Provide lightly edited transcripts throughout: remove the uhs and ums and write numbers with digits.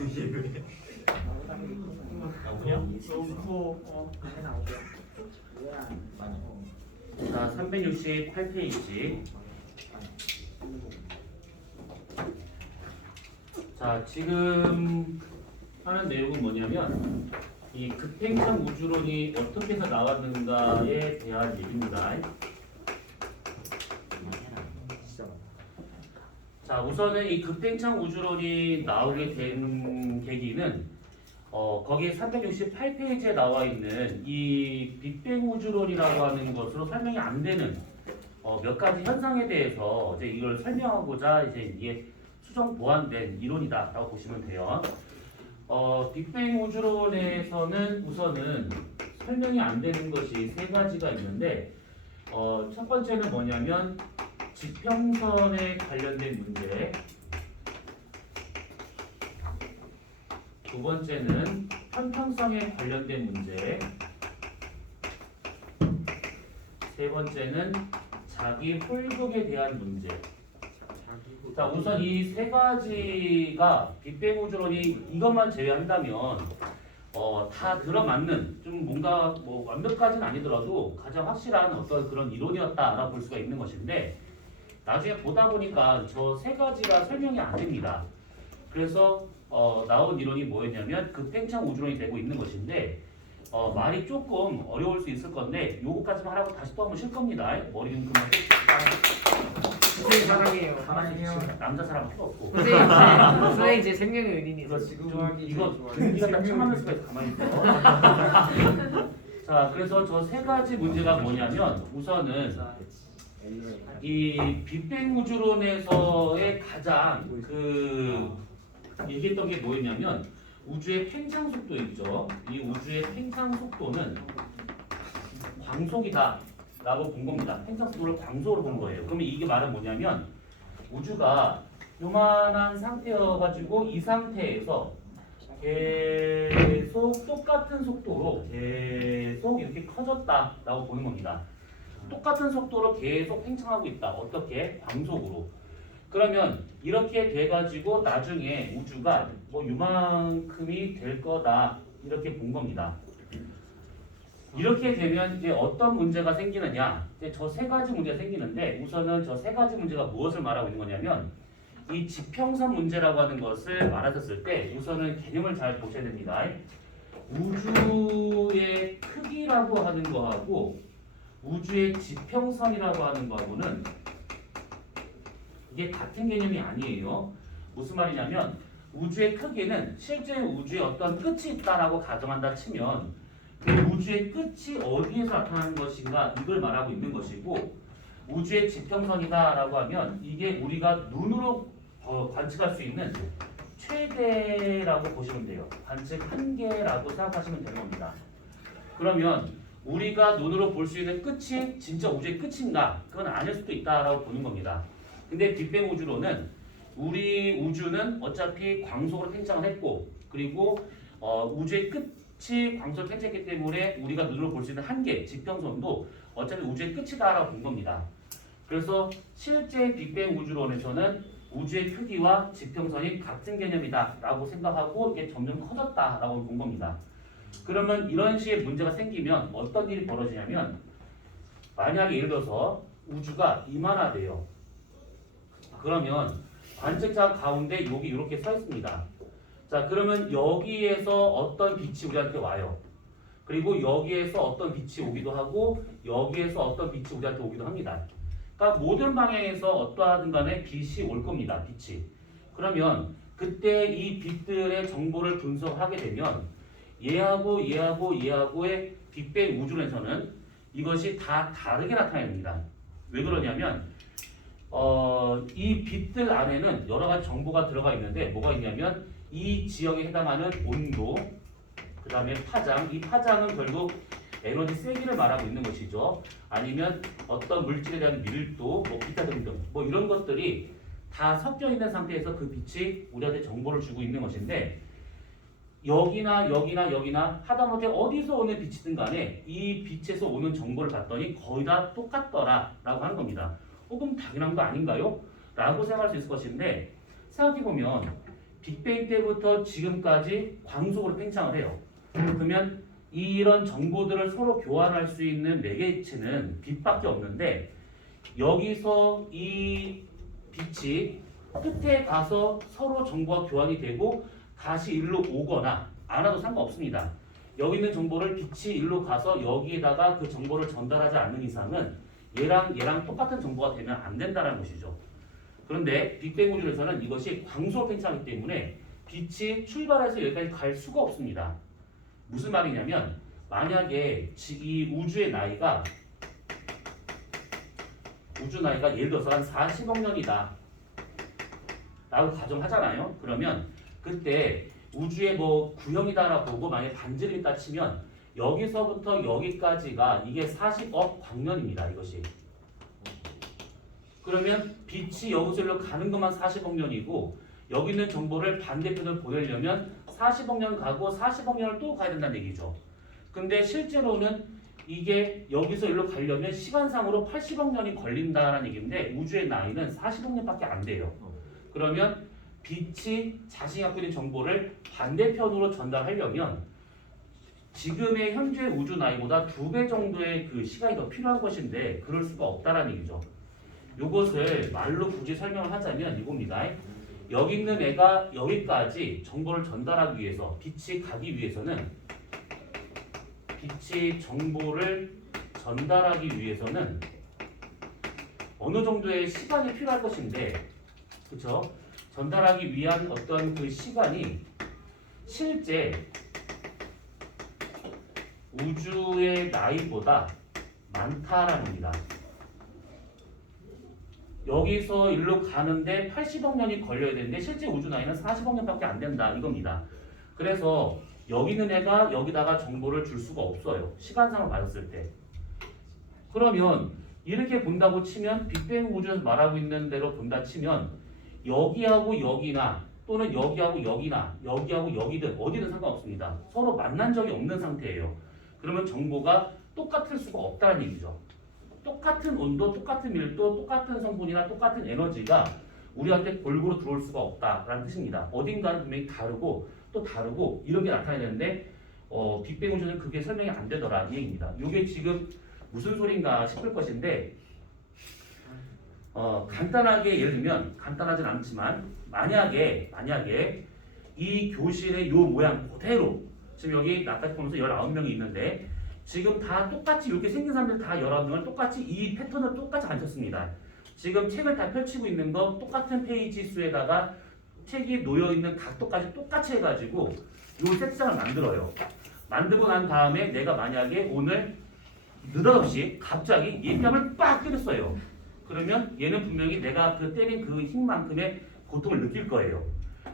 나오냐? 자, 368페이지. 자, 지금 하는 내용은 뭐냐면 이 급팽창 우주론이 어떻게 해서 나왔는가에 대한 얘기입니다. 자, 우선은 이 급팽창 우주론이 나오게 된 계기는 거기에 368페이지에 나와 있는 이 빅뱅 우주론이라고 하는 것으로 설명이 안 되는 몇 가지 현상에 대해서 이제 이걸 설명하고자 이제 이게 수정 보완된 이론이다라고 보시면 돼요. 빅뱅 우주론에서는 우선은 설명이 안 되는 것이 세 가지가 있는데 첫 번째는 뭐냐면 지평선에 관련된 문제, 두 번째는 편평성에 관련된 문제, 세 번째는 자기 홀극에 대한 문제. 자, 우선 이 세 가지가 빅뱅 우주론이 이것만 제외한다면 다 들어맞는 좀 뭔가 뭐 완벽까지는 아니더라도 가장 확실한 어떤 그런 이론이었다라고 볼 수가 있는 것인데 나중에 보다 보니까 저 세 가지가 설명이 안 됩니다. 그래서 나온 이론이 뭐였냐면 급팽창 우주론이 되고 있는 것인데 말이 조금 어려울 수 있을 건데 요거까지만 하라고 다시 또 한번 쉴 겁니다. 머리 좀 그만 선생님 사랑해요. 남자 사람 필요 없고. 선생님 제 생명의 은인이세요. 이거 분위기가 딱 참하면서 가만히 있어. 자, 그래서 저 세 가지 문제가 뭐냐면 우선은 이 빅뱅 우주론에서의 가장 얘기했던 게 뭐였냐면 우주의 팽창 속도 있죠. 이 우주의 팽창 속도는 광속이다 라고 본 겁니다. 팽창 속도를 광속으로 본 거예요. 그러면 이게 말은 뭐냐면 우주가 요만한 상태여가지고 이 상태에서 계속 똑같은 속도로 계속 이렇게 커졌다 라고 보는 겁니다. 똑같은 속도로 계속 팽창하고 있다. 어떻게? 광속으로. 그러면 이렇게 돼가지고 나중에 우주가 뭐 요만큼이 될 거다 이렇게 본 겁니다. 이렇게 되면 이제 어떤 문제가 생기느냐? 이제 저 세 가지 문제가 생기는데 우선은 저 세 가지 문제가 무엇을 말하고 있는 거냐면 이 지평선 문제라고 하는 것을 말하셨을 때 우선은 개념을 잘 보셔야 됩니다. 우주의 크기라고 하는 거하고 우주의 지평선이라고 하는 거하고는 이게 같은 개념이 아니에요. 무슨 말이냐면 우주의 크기는 실제 우주의 어떤 끝이 있다라고 가정한다 치면 그 우주의 끝이 어디에서 나타나는 것인가 이걸 말하고 있는 것이고 우주의 지평선이다라고 하면 이게 우리가 눈으로 관측할 수 있는 최대라고 보시면 돼요. 관측 한계라고 생각하시면 되는 겁니다. 그러면 우리가 눈으로 볼 수 있는 끝이 진짜 우주의 끝인가? 그건 아닐 수도 있다라고 보는 겁니다. 근데 빅뱅 우주론은 우리 우주는 어차피 광속으로 팽창을 했고 그리고 우주의 끝이 광속으로 팽창했기 때문에 우리가 눈으로 볼 수 있는 한계, 지평선도 어차피 우주의 끝이다라고 본 겁니다. 그래서 실제 빅뱅 우주론에서는 우주의 크기와 지평선이 같은 개념이다라고 생각하고 이게 점점 커졌다라고 본 겁니다. 그러면 이런 식의 문제가 생기면 어떤 일이 벌어지냐면 만약에 예를 들어서 우주가 이만하대요. 그러면 관측자 가운데 여기 이렇게 서 있습니다. 자, 그러면 여기에서 어떤 빛이 우리한테 와요. 그리고 여기에서 어떤 빛이 오기도 하고 여기에서 어떤 빛이 우리한테 오기도 합니다. 그러니까 모든 방향에서 어떠하든 간에 빛이 올 겁니다. 빛이. 그러면 그때 이 빛들의 정보를 분석하게 되면 얘하고의 빅뱅 우주론에서는 이것이 다 다르게 나타납니다. 왜 그러냐면 이 빛들 안에는 여러 가지 정보가 들어가 있는데 뭐가 있냐면 이 지역에 해당하는 온도, 그 다음에 파장, 이 파장은 결국 에너지 세기를 말하고 있는 것이죠. 아니면 어떤 물질에 대한 밀도, 뭐 기타 등등 뭐 이런 것들이 다 섞여 있는 상태에서 그 빛이 우리한테 정보를 주고 있는 것인데 여기나 하다못해 어디서 오는 빛이든 간에 이 빛에서 오는 정보를 봤더니 거의 다 똑같더라 라고 하는 겁니다. 그럼 당연한 거 아닌가요? 라고 생각할 수 있을 것인데 생각해보면 빅뱅 때부터 지금까지 광속으로 팽창을 해요. 그러면 이런 정보들을 서로 교환할 수 있는 매개체는 빛밖에 없는데 여기서 이 빛이 끝에 가서 서로 정보가 교환이 되고 다시 일로 오거나 안 와도 상관없습니다. 여기 있는 정보를 빛이 일로 가서 여기에다가 그 정보를 전달하지 않는 이상은 얘랑 똑같은 정보가 되면 안 된다는 것이죠. 그런데 빅뱅 우주에서는 이것이 광속 팽창이기 때문에 빛이 출발해서 여기까지 갈 수가 없습니다. 무슨 말이냐면 만약에 이 우주 나이가 예를 들어서 한 40억 년이다 라고 가정하잖아요. 그러면 그때 우주의 뭐 구형이다라고 보고 만약에 반지름이 있다 치면 여기서부터 여기까지가 이게 40억 광년입니다. 이것이. 그러면 빛이 여기서 일로 가는 것만 40억 년이고 여기 있는 정보를 반대편으로 보내려면 40억 년 가고 40억 년을 또 가야 된다는 얘기죠. 근데 실제로는 이게 여기서 일로 가려면 시간상으로 80억 년이 걸린다는 얘기인데 우주의 나이는 40억 년밖에 안 돼요. 그러면 빛이 자신이 갖고 있는 정보를 반대편으로 전달하려면 지금의 현재 우주 나이보다 2배 정도의 그 시간이 더 필요한 것인데 그럴 수가 없다는 얘기죠. 이것을 말로 굳이 설명을 하자면 이겁니다. 여기 있는 애가 여기까지 정보를 전달하기 위해서 빛이 가기 위해서는 빛이 정보를 전달하기 위해서는 어느 정도의 시간이 필요할 것인데 그렇죠? 전달하기 위한 어떤 그 시간이 실제 우주의 나이보다 많다라는 겁니다. 여기서 일로 가는데 80억 년이 걸려야 되는데 실제 우주 나이는 40억 년밖에 안 된다 이겁니다. 그래서 여기 있는 애가 여기다가 정보를 줄 수가 없어요. 시간상으로 봤을 때. 그러면 이렇게 본다고 치면 빅뱅 우주에서 말하고 있는 대로 본다 치면 여기하고 여기나 또는 여기하고 여기나 여기하고 여기든 어디든 상관없습니다. 서로 만난 적이 없는 상태예요. 그러면 정보가 똑같을 수가 없다는 얘기죠. 똑같은 온도, 똑같은 밀도, 똑같은 성분이나 똑같은 에너지가 우리한테 골고루 들어올 수가 없다라는 뜻입니다. 어딘가는 분명히 다르고 또 다르고 이런 게 나타나야 되는데 빅뱅 우주는 그게 설명이 안 되더라 이 얘기입니다. 이게 지금 무슨 소린가 싶을 것인데 간단하게 예를 들면 간단하진 않지만 만약에 이 교실의 요 모양 그대로 지금 여기 나까지 보면서 19명이 있는데 지금 다 똑같이 이렇게 생긴 사람들 다 19명을 똑같이 이 패턴을 똑같이 앉혔습니다. 지금 책을 다 펼치고 있는 거 똑같은 페이지 수에다가 책이 놓여있는 각도까지 똑같이 해가지고 요 세트장을 만들어요. 만들고 난 다음에 내가 만약에 오늘 느닷없이 갑자기 얘 뺨을 빡 때렸어요. 그러면 얘는 분명히 내가 그 때린 그 힘만큼의 고통을 느낄 거예요.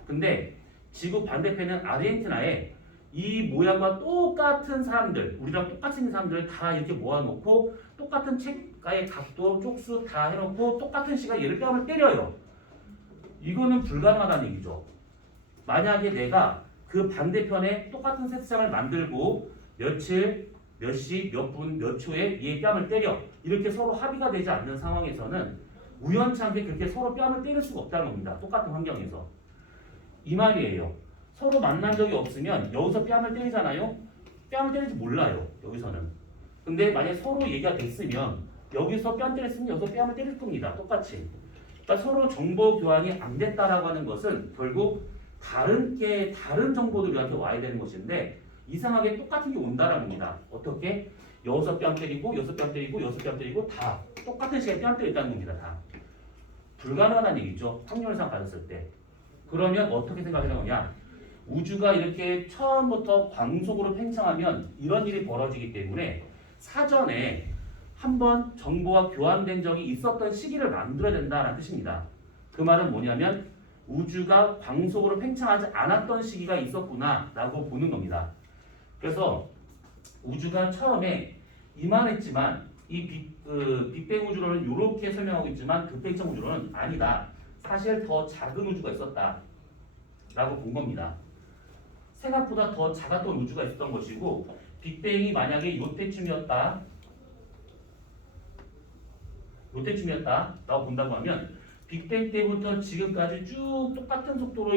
근데 지구 반대편은 아르헨티나에 이 모양과 똑같은 사람들, 우리랑 똑같이 생긴 사람들을 다 이렇게 모아놓고 똑같은 책가의 각도, 쪽수 다 해놓고 똑같은 시간에 얘를 뺨을 때려요. 이거는 불가능하다는 얘기죠. 만약에 내가 그 반대편에 똑같은 세트장을 만들고 며칠, 몇 시, 몇 분, 몇 초에 얘 뺨을 때려 이렇게 서로 합의가 되지 않는 상황에서는 우연찮게 그렇게 서로 뺨을 때릴 수가 없다는 겁니다. 똑같은 환경에서. 이 말이에요. 서로 만난 적이 없으면 여기서 뺨을 때리잖아요. 뺨을 때릴지 몰라요. 여기서는. 근데 만약에 서로 얘기가 됐으면 여기서 뺨 때렸으면 여기서 뺨을 때릴 겁니다. 똑같이. 그러니까 서로 정보 교환이 안 됐다라고 하는 것은 결국 다른 정보들이 우리한테 와야 되는 것인데 이상하게 똑같은 게 온다라는 겁니다. 어떻게? 여기서 뺨 때리고 여기서 뺨 때리고 여기서 뺨 때리고 다 똑같은 시간에 뺨 때렸다는 겁니다. 다. 불가능하다는 얘기죠. 확률상 봤을 때. 그러면 어떻게 생각하는 거냐? 우주가 이렇게 처음부터 광속으로 팽창하면 이런 일이 벌어지기 때문에 사전에 한번 정보가 교환된 적이 있었던 시기를 만들어야 된다는 뜻입니다. 그 말은 뭐냐면 우주가 광속으로 팽창하지 않았던 시기가 있었구나 라고 보는 겁니다. 그래서 우주가 처음에 이만했지만 이 빅뱅 우주로는 이렇게 설명하고 있지만 극팽창 우주로는 아니다. 사실 더 작은 우주가 있었다 라고 본 겁니다. 생각보다 더 작았던 우주가 있었던 것이고 빅뱅이 만약에 요때쯤이었다 라고 본다고 하면 빅뱅 때부터 지금까지 쭉 똑같은 속도로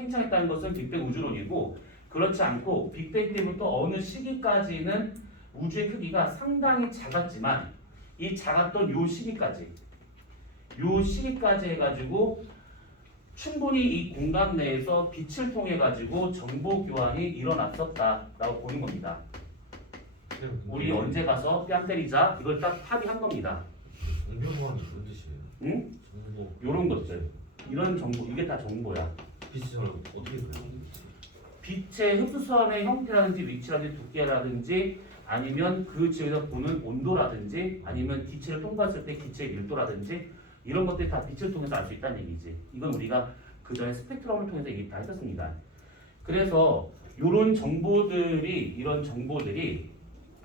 팽창했다는 것은 빅뱅 우주론이고 그렇지 않고 빅뱅 때부터 어느 시기까지는 우주의 크기가 상당히 작았지만 이 작았던 요 시기까지 해가지고 충분히 이 공간 내에서 빛을 통해 가지고 정보 교환이 일어났었다라고 보는 겁니다. 우리 언제 가서 뺨 때리자 이걸 딱 합의한 겁니다. 정보하는 무슨 뜻이에요? 응? 정보 요런 것들 이런 정보 이게 다 정보야. 빛이 저를 어떻게 봐요? 빛의 흡수선의 형태라든지 위치라든지 두께라든지 아니면 그 지역에서 보는 온도라든지 아니면 기체를 통과했을 때 기체의 밀도라든지 이런 것들이 다 빛을 통해서 알 수 있다는 얘기지. 이건 우리가 그 전에 스펙트럼을 통해서 얘기 다 했었습니다. 그래서 이런 정보들이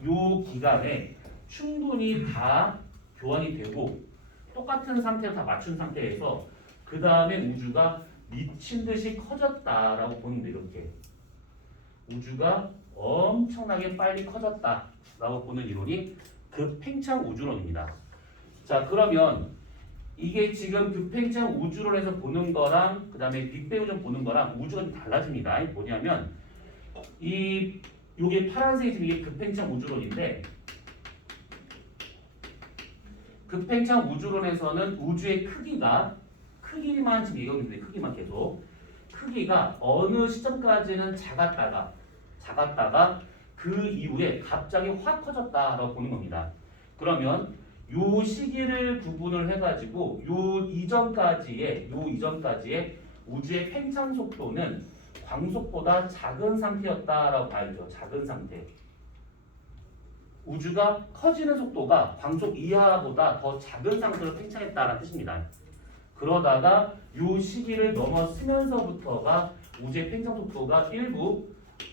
요 기간에 충분히 다 교환이 되고 똑같은 상태로 다 맞춘 상태에서 그 다음에 우주가 미친 듯이 커졌다라고 보는데 이렇게 우주가 엄청나게 빨리 커졌다라고 보는 이론이 급팽창 우주론입니다. 자 그러면 이게 지금 급팽창 우주론에서 보는 거랑 그 다음에 빅뱅 우주론 보는 거랑 우주가 좀 달라집니다. 뭐냐면 요게 파란색이 지금 이게 급팽창 우주론인데 급팽창 우주론에서는 우주의 크기만 지금 얘기하는데 크기만 계속 크기가 어느 시점까지는 작았다가 그 이후에 갑자기 확 커졌다라고 보는 겁니다. 그러면 요 시기를 구분을 해가지고 요 이전까지의 우주의 팽창 속도는 광속보다 작은 상태였다라고 봐야죠. 작은 상태. 우주가 커지는 속도가 광속 이하보다 더 작은 상태로 팽창했다는 뜻입니다. 그러다가 요 시기를 넘어서면서부터가 우주의 팽창 속도가 일부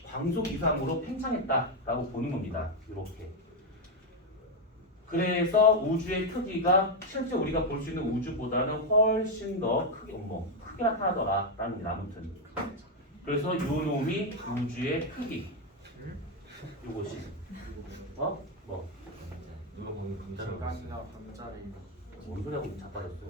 광속 이상으로 팽창했다라고 보는 겁니다. 이렇게. 그래서 우주의 크기가 실제 우리가 볼 수 있는 우주보다는 훨씬 더 크게 나타나더라라는 겁니다. 아무튼. 그래서 요 놈이 우주의 크기. 요것이. 뭐? 누가 보면 강자라고 중간이나 방자리. 뭔 소리하고 자빠졌어.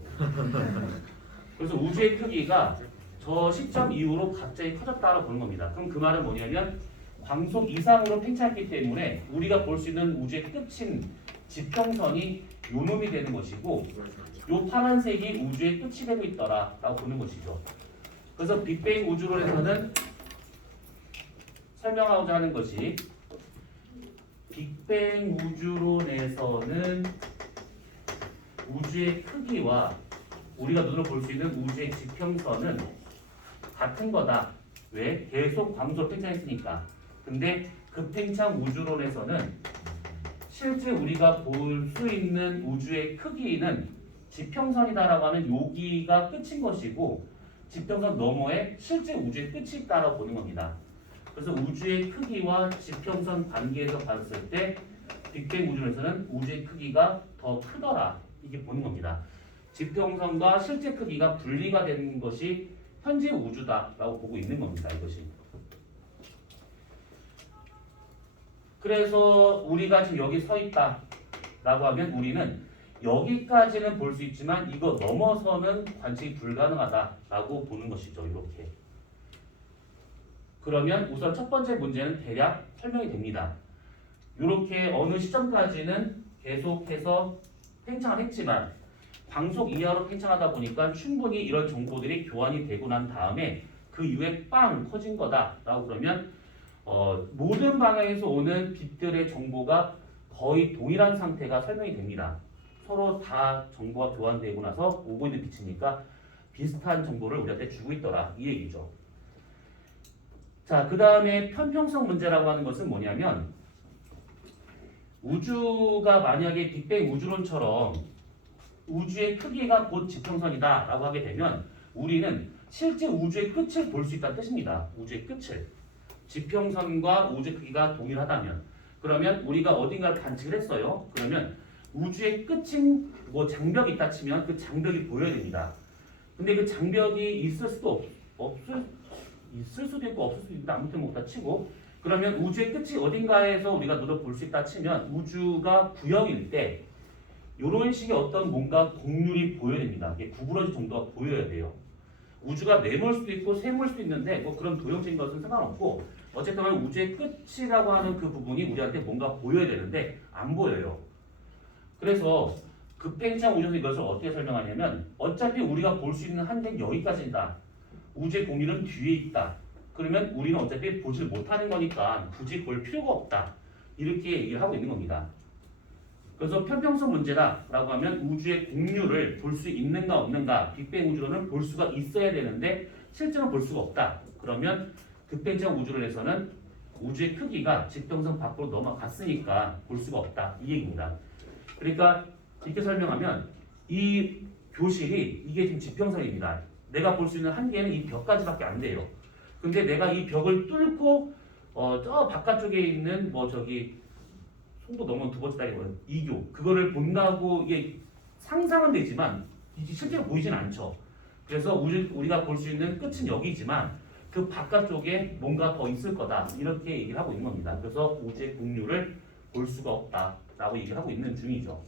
그래서 우주의 크기가 저 시점 이후로 갑자기 커졌다고 보는 겁니다. 그럼 그 말은 뭐냐면 광속 이상으로 팽창했기 때문에 우리가 볼 수 있는 우주의 끝인 지평선이 요 놈이 되는 것이고 요 파란색이 우주의 끝이 되고 있더라라고 보는 것이죠. 그래서 빅뱅 우주론에서는 설명하고자 하는 것이 빅뱅 우주론에서는 우주의 크기와 우리가 눈으로 볼 수 있는 우주의 지평선은 같은 거다. 왜? 계속 광속으로 팽창했으니까. 근데 급팽창 우주론에서는 실제 우리가 볼 수 있는 우주의 크기는 지평선이다라고 하는 여기가 끝인 것이고 지평선 너머에 실제 우주의 끝이 있다라고 보는 겁니다. 그래서 우주의 크기와 지평선 관계에서 봤을 때 빅뱅 우주론에서는 우주의 크기가 더 크더라. 이게 보는 겁니다. 지평선과 실제 크기가 분리가 되는 것이 현재 우주다라고 보고 있는 겁니다. 이것이. 그래서 우리가 지금 여기 서 있다라고 하면 우리는 여기까지는 볼 수 있지만 이거 넘어서는 관측이 불가능하다라고 보는 것이죠. 이렇게. 그러면 우선 첫 번째 문제는 대략 설명이 됩니다. 이렇게 어느 시점까지는 계속해서 팽창을 했지만 광속 이하로 팽창하다 보니까 충분히 이런 정보들이 교환이 되고 난 다음에 그 이후에 빵 커진 거다라고 그러면 모든 방향에서 오는 빛들의 정보가 거의 동일한 상태가 설명이 됩니다. 서로 다 정보가 교환되고 나서 오고 있는 빛이니까 비슷한 정보를 우리한테 주고 있더라 이 얘기죠. 자, 그 다음에 편평성 문제라고 하는 것은 뭐냐면 우주가 만약에 빅뱅 우주론처럼 우주의 크기가 곧 지평선이다 라고 하게 되면 우리는 실제 우주의 끝을 볼 수 있다는 뜻입니다. 우주의 끝을. 지평선과 우주의 크기가 동일하다면 그러면 우리가 어딘가를 관측을 했어요. 그러면 우주의 끝인 뭐 장벽이 있다 치면 그 장벽이 보여야 됩니다. 근데 그 장벽이 있을 수도 있을 수도 있고 없을 수도 있다. 아무튼 뭐 다 치고 그러면 우주의 끝이 어딘가에서 우리가 눈으로 볼 수 있다 치면 우주가 구형일 때 이런 식의 어떤 뭔가 곡률이 보여야 됩니다. 이게 구부러질 정도가 보여야 돼요. 우주가 네모일 수도 있고 세모일 수도 있는데 뭐 그런 도형적인 것은 상관없고 어쨌든 간에 우주의 끝이라고 하는 그 부분이 우리한테 뭔가 보여야 되는데 안 보여요. 그래서 급팽창 우주에서 이것을 어떻게 설명하냐면 어차피 우리가 볼 수 있는 한계는 여기까지다. 우주의 공유는 뒤에 있다. 그러면 우리는 어차피 보질 못하는 거니까 굳이 볼 필요가 없다. 이렇게 얘기를 하고 있는 겁니다. 그래서 편평성 문제다라고 하면 우주의 공유를 볼 수 있는가 없는가 빅뱅 우주로는 볼 수가 있어야 되는데 실제로 볼 수가 없다. 그러면 급팽창 우주를 해서는 우주의 크기가 지평선 밖으로 넘어갔으니까 볼 수가 없다. 이 얘기입니다. 그러니까 이렇게 설명하면 이 교실이 이게 지금 지평선입니다. 내가 볼 수 있는 한계는 이 벽까지밖에 안 돼요. 근데 내가 이 벽을 뚫고 저 바깥쪽에 있는 뭐 저기 송도 넘은 두 번째 딸이 뭐예요? 이교 그거를 본다고 이게 상상은 되지만 이게 실제로 보이진 않죠. 그래서 우리가 볼 수 있는 끝은 여기지만 그 바깥쪽에 뭔가 더 있을 거다 이렇게 얘기를 하고 있는 겁니다. 그래서 우주의 공유를 볼 수가 없다라고 얘기를 하고 있는 중이죠.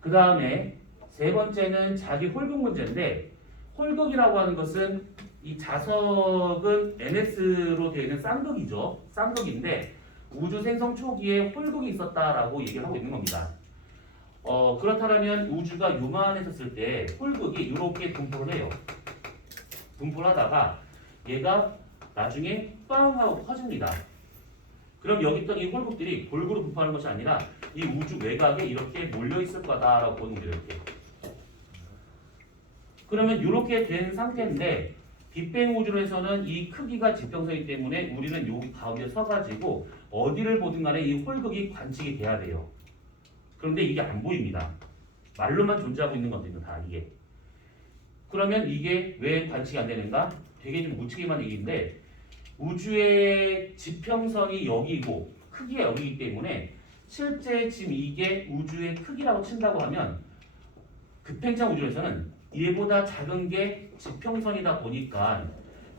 그 다음에 세 번째는 자기 홀극 문제인데 홀극이라고 하는 것은 이 자석은 NS로 되어 있는 쌍극이죠. 쌍극인데 우주 생성 초기에 홀극이 있었다라고 얘기를 하고 있는 겁니다. 그렇다면 우주가 요만했었을 때 홀극이 이렇게 분포를 해요. 분포를 하다가 얘가 나중에 빵 하고 커집니다. 그럼 여기 있던 이 홀극들이 골고루 분포하는 것이 아니라 이 우주 외곽에 이렇게 몰려 있을 거다라고 보는 거예요. 이렇게. 그러면 이렇게 된 상태인데 빅뱅 우주에서는 이 크기가 지평선이기 때문에 우리는 여기 가운데 서가지고 어디를 보든 간에 이 홀극이 관측이 돼야 돼요. 그런데 이게 안 보입니다. 말로만 존재하고 있는 겁니다. 다 이게. 그러면 이게 왜 관측이 안 되는가? 되게 좀 무책임한 얘기인데 우주의 지평선이 여기고 크기가 여기이기 때문에 실제 지금 이게 우주의 크기라고 친다고 하면 급팽창 우주에서는 얘보다 작은 게 지평선이다 보니까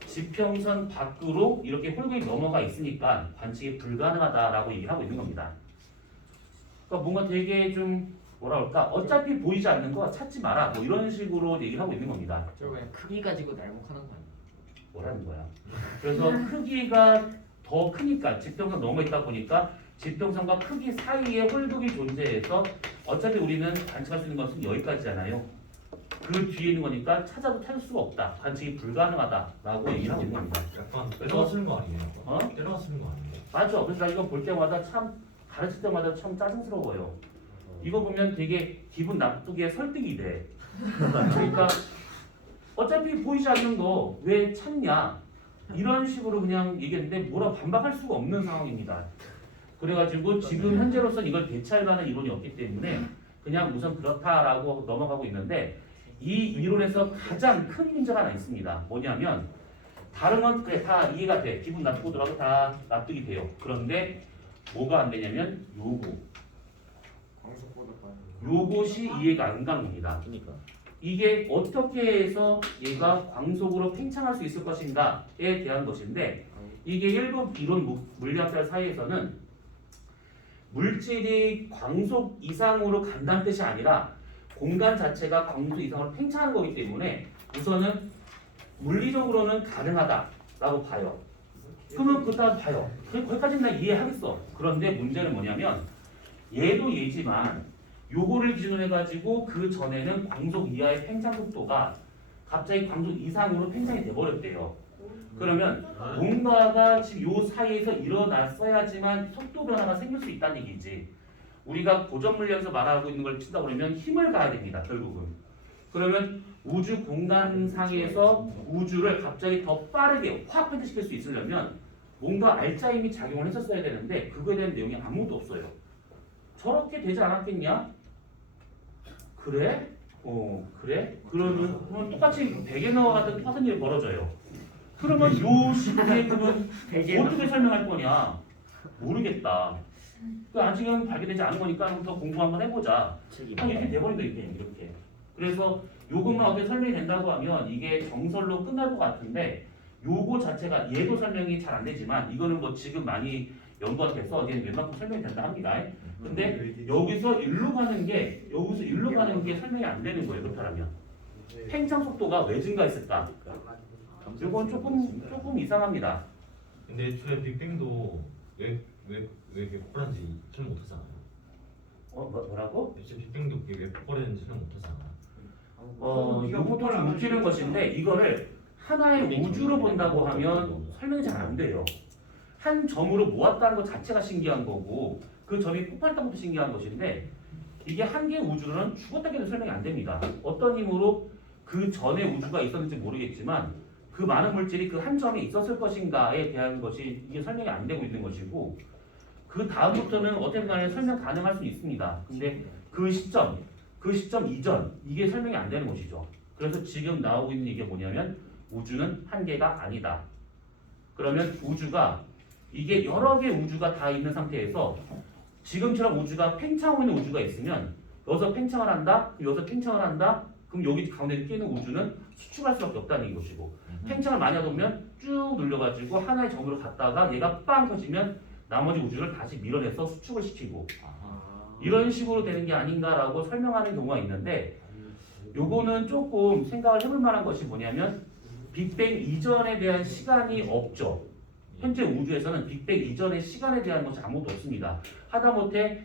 지평선 밖으로 이렇게 홀극이 넘어가 있으니까 관측이 불가능하다라고 얘기를 하고 있는 겁니다. 그러니까 뭔가 되게 좀 뭐라 그럴까 어차피 보이지 않는 거 찾지 마라 뭐 이런 식으로 얘기를 하고 있는 겁니다. 저 그냥 크기 가지고 날먹하는 거 아니야? 뭐라는 거야? 그래서 크기가 더 크니까 지평선 넘어 있다 보니까 지평선과 크기 사이에 홀극이 존재해서 어차피 우리는 관측할 수 있는 것은 여기까지잖아요. 그 뒤에 있는 거니까 찾아도 찾을 수가 없다. 관측이 불가능하다라고 얘기를 하고 있는 겁니다. 약간 그래서- 때려가 쓰는 거 아니에요? 어? 때려가 쓰는 거 아니에요? 맞죠? 그래서 나 이거 볼 때마다 참 가르칠 때마다 참 짜증스러워요. 이거 보면 되게 기분 나쁘게 설득이 돼. 그러니까 어차피 보이지 않는 거 왜 찾냐? 이런 식으로 그냥 얘기했는데 뭐라 반박할 수가 없는 상황입니다. 그래가지고 지금 현재로서는 이걸 대체할 만한 이론이 없기 때문에 그냥 우선 그렇다라고 넘어가고 있는데 이 이론에서 가장 큰 문제가 하나 있습니다. 뭐냐면 다른 건 그래 다 이해가 돼. 기분 나쁘더라도 다 납득이 돼요. 그런데 뭐가 안 되냐면 요것이 이해가 안 가는 겁니다. 그러니까. 이게 어떻게 해서 얘가 광속으로 팽창할 수 있을 것인가에 대한 것인데 이게 일부 이론 물리학자 사이에서는 물질이 광속 이상으로 간다는 뜻이 아니라 공간 자체가 광속 이상으로 팽창하는 거기 때문에 우선은 물리적으로는 가능하다라고 봐요. 그러면 그따 봐요. 거기까지는 나 이해하겠어. 그런데 문제는 뭐냐면 얘도 얘지만 요거를 기준으로 해가지고 그 전에는 광속 이하의 팽창 속도가 갑자기 광속 이상으로 팽창이 돼버렸대요. 그러면 뭔가가 지금 요 사이에서 일어났어야지만 속도 변화가 생길 수 있다는 얘기지. 우리가 고전 물리학에서 말하고 있는 걸 친다 그러면 힘을 가야 됩니다. 결국은. 그러면 우주 공간상에서 우주를 갑자기 더 빠르게 확 팽창시킬 수 있으려면 뭔가 알짜 힘이 작용을 했었어야 되는데 그거에 대한 내용이 아무것도 없어요. 저렇게 되지 않았겠냐? 그래? 그래? 그러면 똑같이 베개너와 같은 똑같은 일이 벌어져요. 그러면 요 시기에 그러면 어떻게 설명할 거냐? 모르겠다. 아직은 발견되지 않은 거니까 더 공부 한번 해보자. 이렇게 돼버린다 이렇게. 그래서 요것만 어떻게 설명이 된다고 하면 이게 정설로 끝날 것 같은데 요거 자체가 얘도 설명이 잘 안 되지만 이거는 뭐 지금 많이 연구가 돼서 이제 웬만큼 설명이 된다 합니다. 근데 여기서 일로 가는 게 설명이 안 되는 거예요. 그렇다면 팽창 속도가 왜 증가했을까? 이건 조금 이상합니다. 근데 애초에 빅뱅도 왜 이렇게 폭발한지 설명 못하잖아요. 뭐라고? 애초에 빅뱅도 그게 왜 폭발했는지 설명 못하잖아요. 이것도 좀 웃기는 것인데 이거를 하나의 우주로 본다고 하면 설명이 잘 안 돼요. 한 점으로 모았다는 것 자체가 신기한 거고 그 점이 폭발했다는 것도 신기한 것인데 이게 한 개의 우주로는 죽었다고 해도 설명이 안 됩니다. 어떤 힘으로 그 전에 우주가 있었는지 모르겠지만 그 많은 물질이 그 한 점에 있었을 것인가에 대한 것이 이게 설명이 안 되고 있는 것이고 그 다음부터는 어떻게 간에 설명 가능할 수 있습니다. 근데 그 시점 이전 이게 설명이 안 되는 것이죠. 그래서 지금 나오고 있는 이게 뭐냐면 우주는 한 개가 아니다. 그러면 우주가 이게 여러 개의 우주가 다 있는 상태에서 지금처럼 우주가 팽창하고 있는 우주가 있으면 여기서 팽창을 한다, 여기서 팽창을 한다, 그럼 여기 가운데 끼는 우주는 수축할 수밖에 없다는 것이고 팽창을 많이 하다 보면 쭉 눌려가지고 하나의 점으로 갔다가 얘가 빵 터지면 나머지 우주를 다시 밀어내서 수축을 시키고 이런 식으로 되는 게 아닌가라고 설명하는 경우가 있는데 요거는 조금 생각을 해볼 만한 것이 뭐냐면 빅뱅 이전에 대한 시간이 없죠. 현재 우주에서는 빅뱅 이전의 시간에 대한 것이 아무것도 없습니다. 하다못해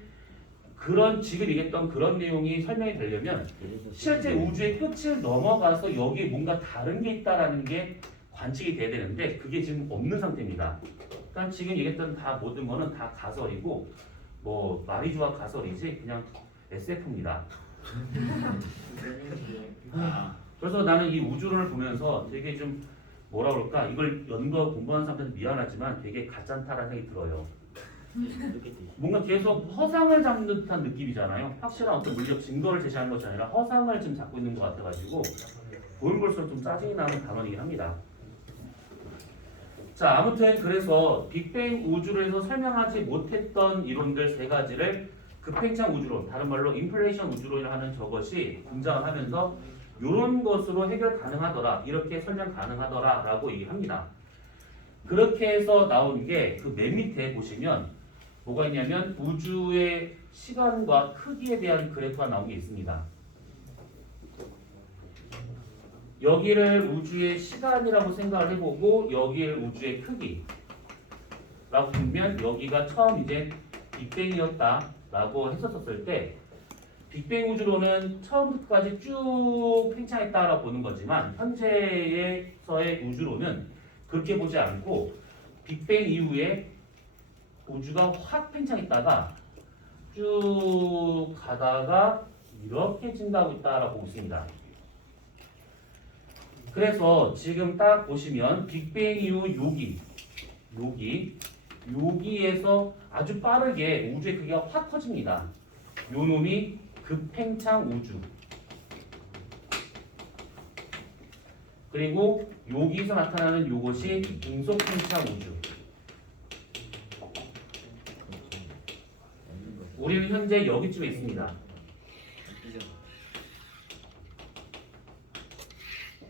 그런 지금 얘기했던 그런 내용이 설명이 되려면 실제 우주의 끝을 넘어가서 여기에 뭔가 다른 게 있다라는 게 관측이 돼야 되는데 그게 지금 없는 상태입니다. 그러니까 지금 얘기했던 다 모든 거는 다 가설이고 뭐 마리주아 가설이지 그냥 SF입니다. 그래서 나는 이 우주론을 보면서 되게 좀 뭐라 그럴까 이걸 연구하고 공부하는 사람들은 미안하지만 되게 가짠타라는 생각이 들어요. 뭔가 계속 허상을 잡는 듯한 느낌이잖아요. 확실한 어떤 물리적 증거를 제시하는 것이 아니라 허상을 지금 잡고 있는 것 같아가지고 보면 볼수록 좀 짜증이 나는 단원이긴 합니다. 자, 아무튼 그래서 빅뱅 우주론에서 설명하지 못했던 이론들 세 가지를 급팽창 우주론, 다른 말로 인플레이션 우주론이라 하는 저것이 등장을 하면서 이런 것으로 해결 가능하더라, 이렇게 설명 가능하더라 라고 얘기합니다. 그렇게 해서 나온 게 그 맨 밑에 보시면 뭐가 있냐면 우주의 시간과 크기에 대한 그래프가 나온 게 있습니다. 여기를 우주의 시간이라고 생각을 해보고 여기를 우주의 크기라고 보면 여기가 처음 이제 빅뱅이었다라고 했었을 때 빅뱅 우주론은 처음부터까지 쭉 팽창했다라고 보는 거지만 현재에서의 우주론은 그렇게 보지 않고 빅뱅 이후에 우주가 확 팽창했다가 쭉 가다가 이렇게 증가하고 있다라고 보고 있습니다. 그래서 지금 딱 보시면 빅뱅 이후 여기에서 아주 빠르게 우주의 크기가 확 커집니다. 요 놈이 급팽창 우주. 그리고 여기서 나타나는 요것이 등속팽창 우주. 우리는 현재 여기쯤에 있습니다.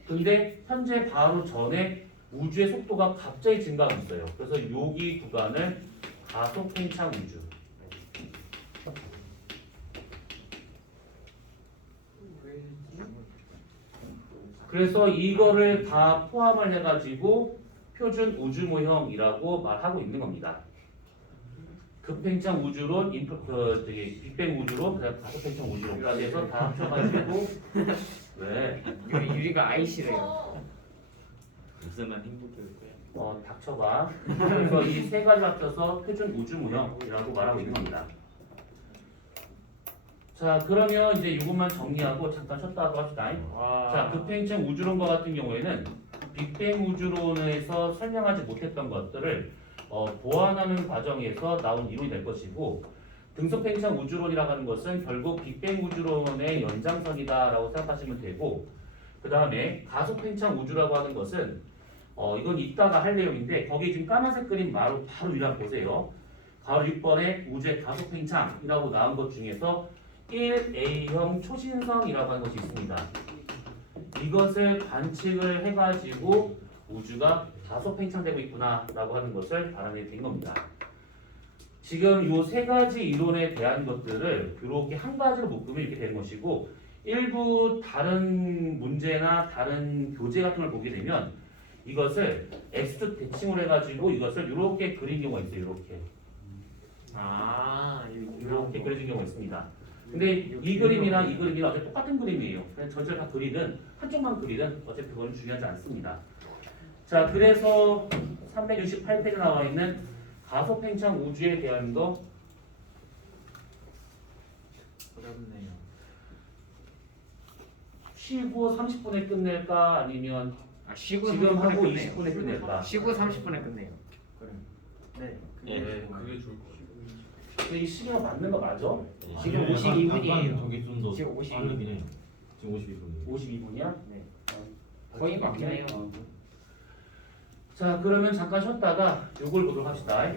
근데 현재 바로 전에 우주의 속도가 갑자기 증가하고 있어요. 그래서 여기 구간을 가속 팽창 우주. 그래서 이거를 다 포함을 해가지고 표준 우주 모형이라고 말하고 있는 겁니다. 급팽창 우주론, 빅뱅 우주론, 그다음 가속 팽창 우주론까지 해서 다 합쳐가지고 왜? 유리가 아이시래요. 무슨만 행복해질 거야. 닥쳐봐. 그래서 이 세 가지 합쳐서 표준 우주 모형이라고 말하고 있는 겁니다. 자, 그러면 이제 이것만 정리하고 잠깐 쉬었다 하고 합시다. 자, 급팽창 우주론과 같은 경우에는 빅뱅 우주론에서 설명하지 못했던 것들을 보완하는 과정에서 나온 이론이 될 것이고 등속팽창 우주론이라고 하는 것은 결국 빅뱅 우주론의 연장선이다라고 생각하시면 되고 그 다음에 가속팽창 우주라고 하는 것은 이건 이따가 할 내용인데 거기 지금 까만색 그림 바로 위를 보세요. 가로 6번에 우주의 가속팽창이라고 나온 것 중에서 1A형 초신성이라고 하는 것이 있습니다. 이것을 관측을 해가지고 우주가 가속 팽창되고 있구나라고 하는 것을 알아내게 된 겁니다. 지금 이 세 가지 이론에 대한 것들을 이렇게 한 가지로 묶으면 이렇게 되는 것이고 일부 다른 문제나 다른 교재 같은 걸 보게 되면 이것을 X 대칭을 해가지고 이것을 이렇게 그린 경우가 있어요. 이렇게. 이렇게 그려진 경우가 있습니다. 근데 이 그림이랑 이 그림이랑 어차피 똑같은 그림이에요. 그냥 전체를 다 그리든 한쪽만 그리든 어차피 그건 중요하지 않습니다. 자, 그래서 368페이지에 나와 있는 가소팽창 우주에 대한 거 어렵네요. 쉬고 30분에 끝낼까 아니면 쉬고 지금 30분에 하고 끝내요. 20분에 끝낼까? 쉬고 30분에 끝내요. 네. 그게 좋을 것 같아요. 근데 이 시계가 맞는 거 맞아? 지금 52분이에요. 저게 좀더 지금 52분. 빠르긴 해요. 지금 52분. 52분이야? 네. 거의 맞긴 해요. 자, 그러면 잠깐 쉬었다가 요걸 보도록 합시다.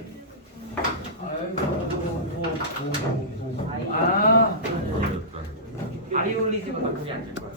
아, 어렵다. 아이올리즘은 그게 안될 거예요.